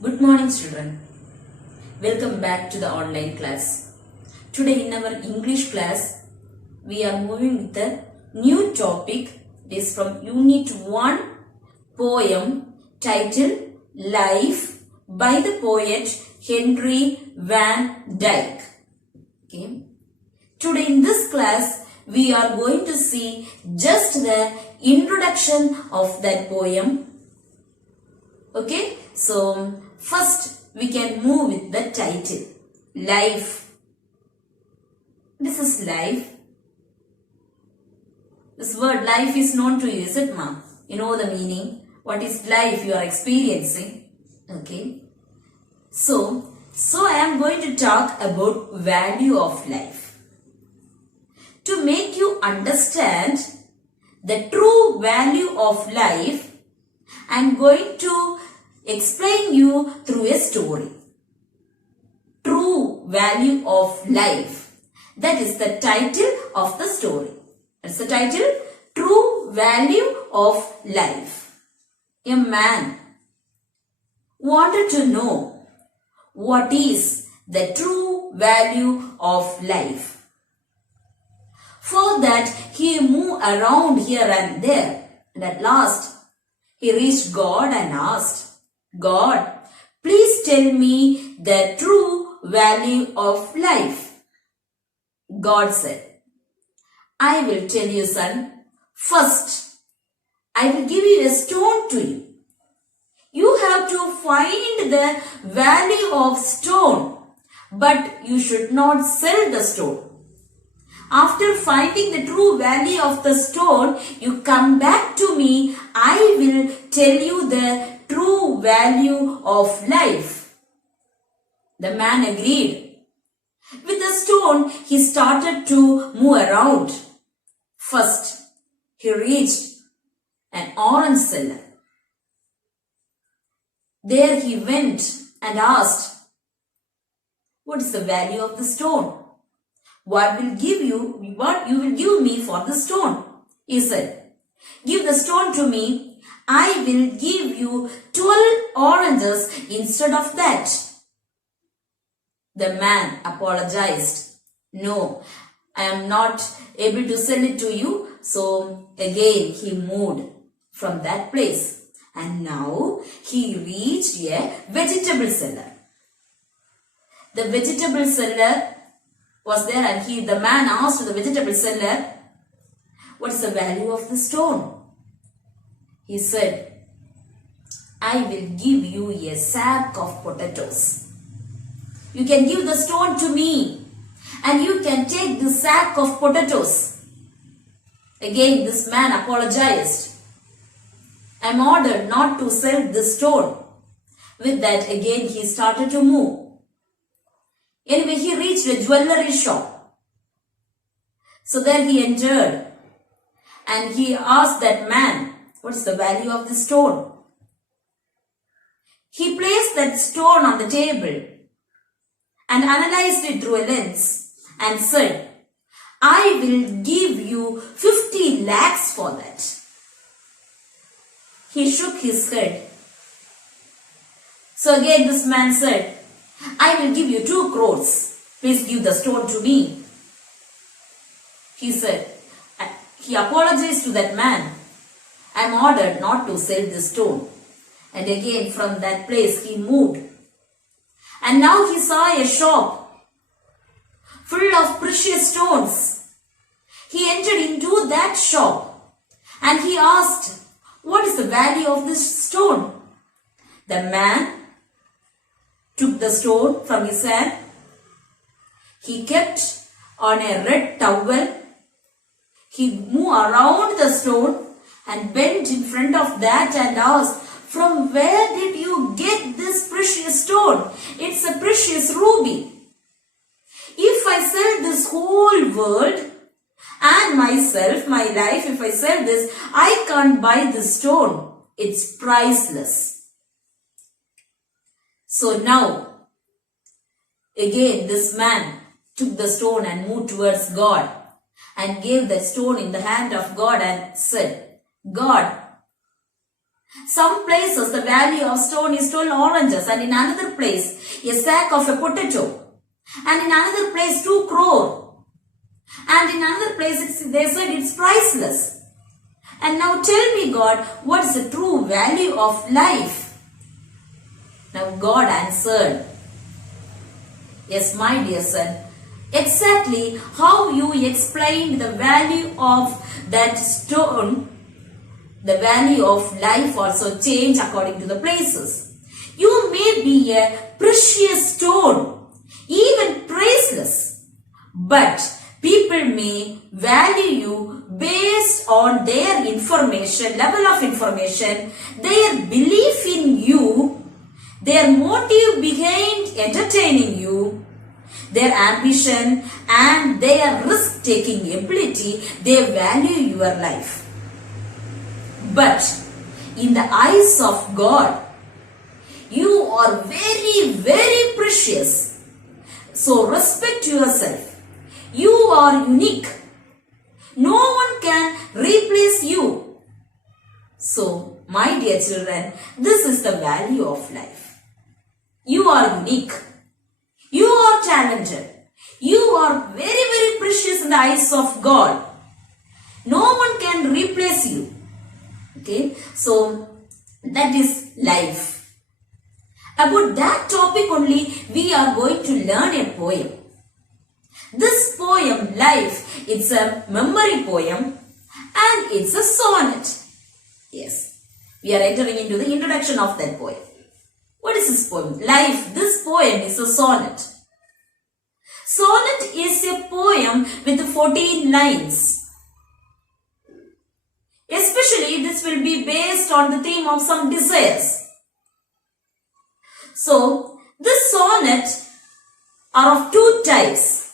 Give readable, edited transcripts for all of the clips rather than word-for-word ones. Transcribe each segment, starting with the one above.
Good morning, children. Welcome back to the online class. Today in our English class, we are moving with a new topic. It is from Unit 1 poem titled Life by the poet Henry Van Dyke. Okay. Today in this class, we are going to see just the introduction of that poem. Okay, so first we can move with the title, Life. This is life. This word life is known to you, is it, ma'am? You know the meaning. What is life you are experiencing? Okay. So I am going to talk about value of life. To make you understand the true value of life, I am going to explain you through a story. True value of life. That is the title of the story. That's the title, True Value of Life. A man wanted to know what is the true value of life. For that, he moved around here and there, and at last he reached God and asked, God, please tell me the true value of life. God said, I will tell you, son. First, I will give you a stone to you. You have to find the value of stone, but you should not sell the stone. After finding the true value of the stone, you come back to me. I will tell you the true value of life. The man agreed. With the stone, he started to move around. First, he reached an orange seller. There he went and asked, what is the value of the stone? What you will give me for the stone? He said, give the stone to me. I will give you 12 oranges instead of that. The man apologized. No, I am not able to sell it to you. So again he moved from that place. And now he reached a vegetable seller. The vegetable seller was there, and the man asked the vegetable seller, what is the value of the stone? He said, I will give you a sack of potatoes. You can give the stone to me, and you can take the sack of potatoes. Again this man apologized. I am ordered not to sell this stone. With that, again he started to move. Anyway, he reached a jewelry shop. So there he entered, and he asked that man, what is the value of the stone? He placed that stone on the table and analyzed it through a lens and said, I will give you 50 lakhs for that. He shook his head. So again this man said, I will give you 2 crores. Please give the stone to me. He said, he apologized to that man. I am ordered not to sell the stone. And again from that place he moved. And now he saw a shop full of precious stones. He entered into that shop and he asked, what is the value of this stone? The man took the stone from his hand. He kept on a red towel. He moved around the stone and bent in front of that and asked, from where did you get this precious stone? It's a precious ruby. If I sell this whole world and myself, my life, if I sell this, I can't buy this stone. It's priceless. So now, again this man took the stone and moved towards God and gave the stone in the hand of God and said, God, Some places the value of stone is 12 oranges, and in another place a sack of a potato, and in another place 2 crore, and in another place they said it's priceless. And now tell me, God, what is the true value of life? Now God answered, yes, my dear son, exactly how you explained the value of that stone, the value of life also change according to the places. You may be a precious stone, even priceless, but people may value you based on their information, level of information, their belief in you, their motive behind entertaining you, their ambition and their risk-taking ability. They value your life. But in the eyes of God, you are very, very precious. So respect yourself. You are unique. No one can replace you. So, my dear children, this is the value of life. You are unique. You are talented. You are very, very precious in the eyes of God. No one can replace you. Okay, so that is life. About that topic only, we are going to learn a poem. This poem, Life, it's a memory poem and it's a sonnet. Yes, we are entering into the introduction of that poem. What is this poem? Life, this poem is a sonnet. Sonnet is a poem with 14 lines. Especially this will be based on the theme of some desires. So, this sonnet are of two types.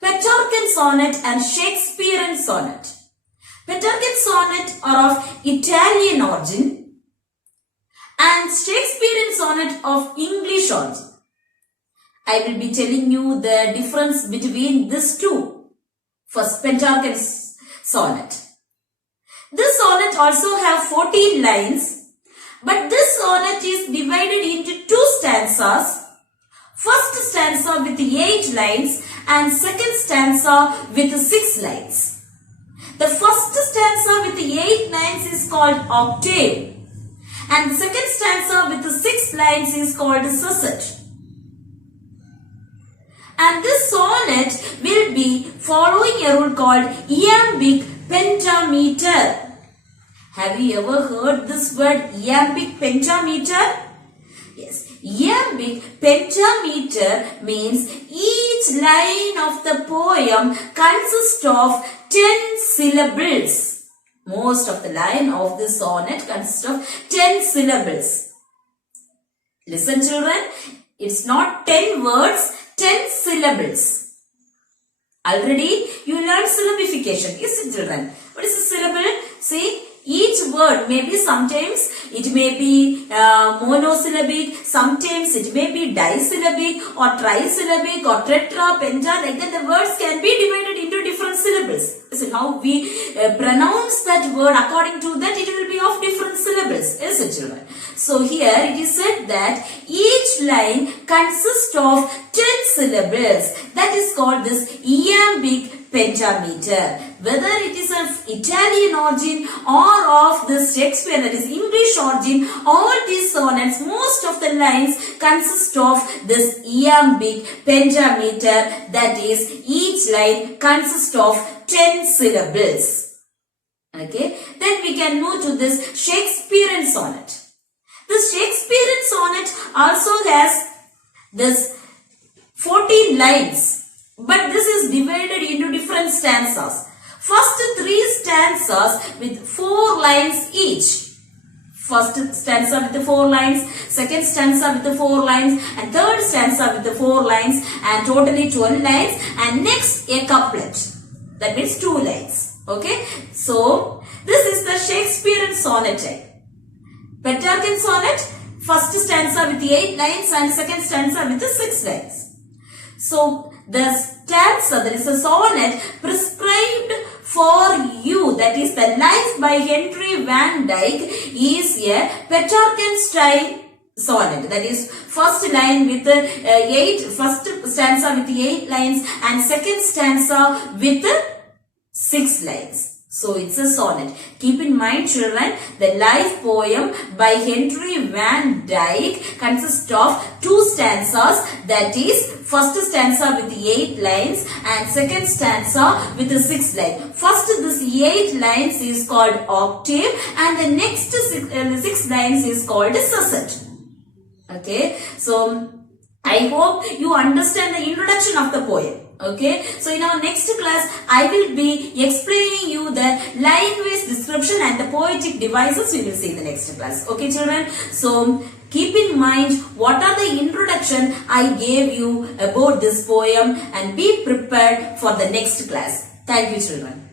Petrarchan sonnet and Shakespearean sonnet. Petrarchan sonnet are of Italian origin and Shakespearean sonnet of English origin. I will be telling you the difference between these two. First, Petrarchan sonnet. This sonnet also have 14 lines, but this sonnet is divided into two stanzas. First stanza with 8 lines and second stanza with 6 lines. The first stanza with 8 lines is called octave and the second stanza with 6 lines is called sestet. And this sonnet will be following a rule called iambic pentameter. Have you ever heard this word iambic pentameter? Yes, iambic pentameter means each line of the poem consists of 10 syllables. Most of the line of this sonnet consists of 10 syllables. Listen children, it's not 10 words, 10 syllables. Already you learned syllabification, is it children? What is a syllable? See, each word may be sometimes it may be monosyllabic, sometimes it may be disyllabic or trisyllabic or tetra, penta, like that the words can be divided into different syllables. So how we pronounce that word, according to that it will be of different syllables, is it children? So here it is said that each line consists of 10 syllables. That is called this iambic pentameter. Whether it is of Italian origin or of this Shakespeare, that is English origin, all these sonnets, most of the lines consist of this iambic pentameter. That is, each line consists of 10 syllables. Okay, then we can move to this Shakespearean sonnet. This Shakespearean sonnet also has this 14 lines, but this is divided into different stanzas. First 3 stanzas with 4 lines each. First stanza with the 4 lines, second stanza with the 4 lines, and third stanza with the 4 lines, and totally 12 lines, and next a couplet. That means 2 lines. Okay, so this is the Shakespearean sonnet type. Petrarchan sonnet, first stanza with 8 lines and second stanza with 6 lines. So the stanza, that is a sonnet prescribed for you. That is, the Life by Henry Van Dyke is a Petrarchan style sonnet. That is, first line with first stanza with 8 lines and second stanza with 6 lines. So it's a sonnet. Keep in mind, children, the life poem by Henry Van Dyke consists of 2 stanzas. That is, first stanza with 8 lines and second stanza with 6 lines. First, this 8 lines is called octave and the next 6 lines is called sestet. Okay, so I hope you understand the introduction of the poem. Okay, so in our next class, I will be explaining you the line-wise description and the poetic devices we will see in the next class. Okay, children, so keep in mind what are the introduction I gave you about this poem and be prepared for the next class. Thank you, children.